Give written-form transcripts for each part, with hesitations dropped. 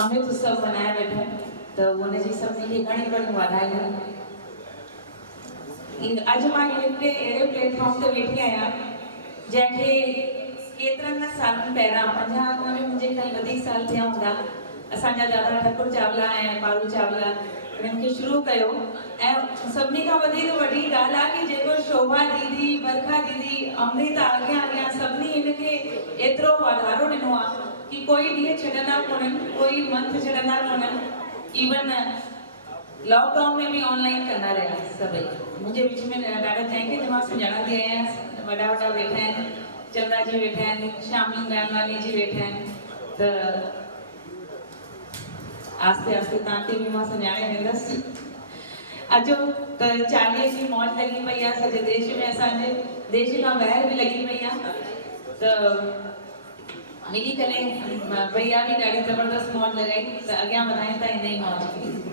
अमृत उत्सव मनाया वेठो तो उन जी सभिनी खे घणी घणी वाधायूं। अॼु मां हिते अहिड़े प्लेटफॉर्म ते वेठी आहियां जंहिंखे केतिरनि सालनि पहिरां 50 में मुंहिंजे ख़्याल वधीक साल थिया हूंदा असांजा दादा ठाकुर चावला ऐं पारू चावला इन्हनि खे शुरू कयो। ऐं सभिनी खां वधीक वॾी ॻाल्हि आहे कि जेको शोभा दीदी बरखा दीदी अमृता अॻियां सभिनी हिनखे एतिरो वाधारो ॾिनो आहे कि कोई ॾींहुं छॾंदा कोन्हनि, कोई मंथ छॾंदा कोन्हनि। इवन लॉकडाउन में भी ऑनलाइन कंदा रहिया सभई। मुझे विच में ॾाढा जंहिंखे मां सुञाणंदी आहियां वॾा वॾा वेठा आहिनि, चंदा जी वेठा आहिनि, शामली नामलानी जी वेठा आहिनि। त आस्ते आस्ते तव्हांखे बि मां सुञाणे वेंदसि। अचो त चालीहे जी मौज लॻी पई आहे सॼे देश में, असांजे देश खां ॿाहिरि बि लॻी पई आहे। त मिली करे भैया बि ॾाढी ज़बरदस्त मौज लॻाई, त अॻियां वधायूं था हिन ई मौज खे।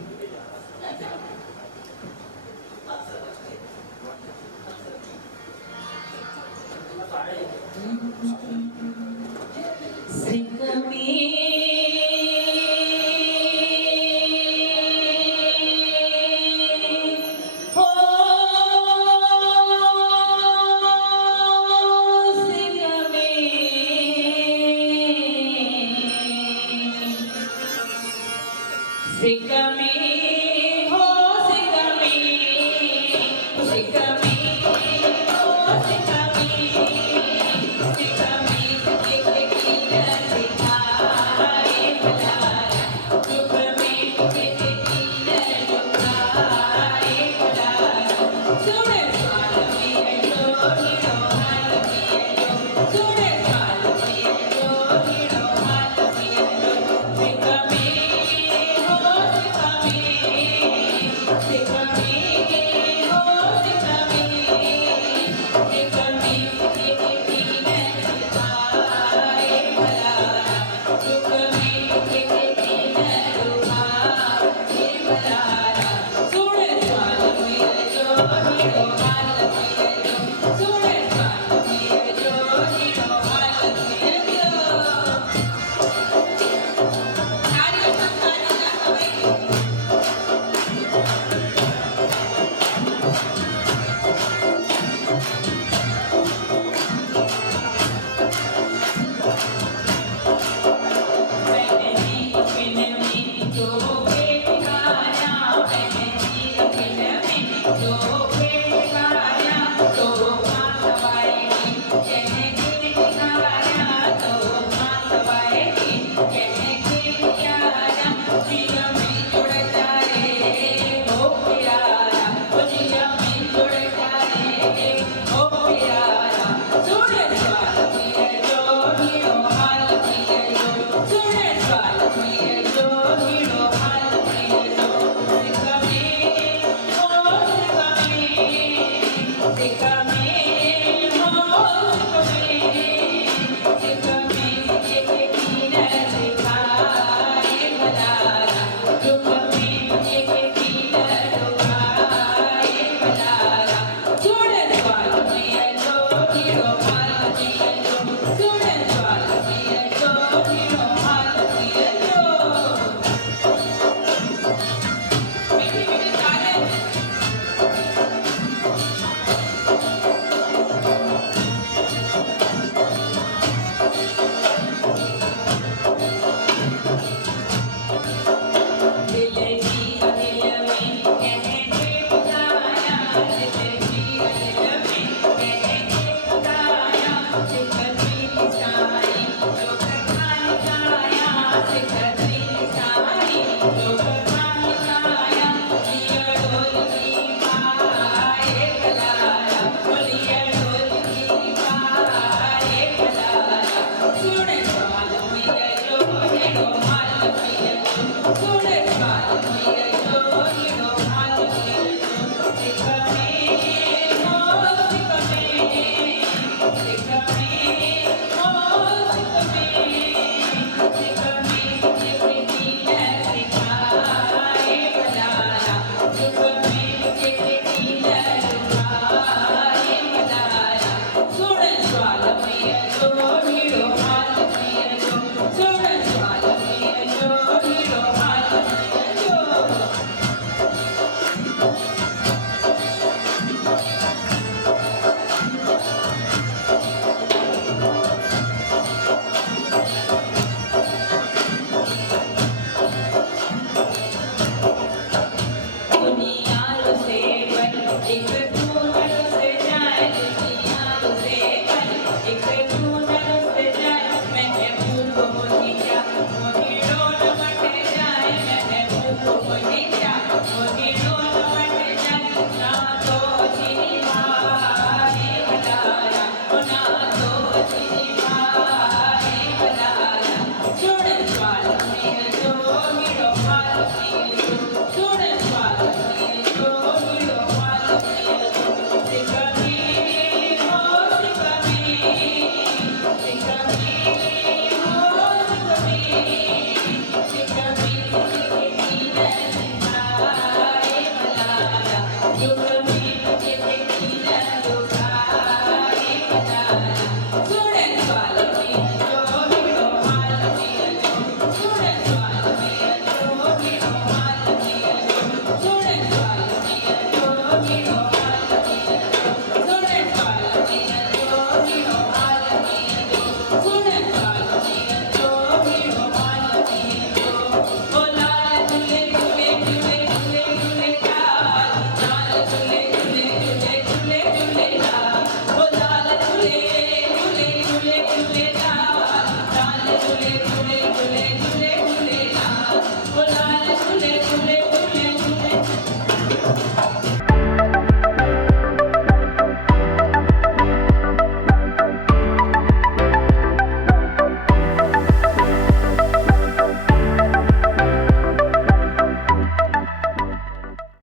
इहो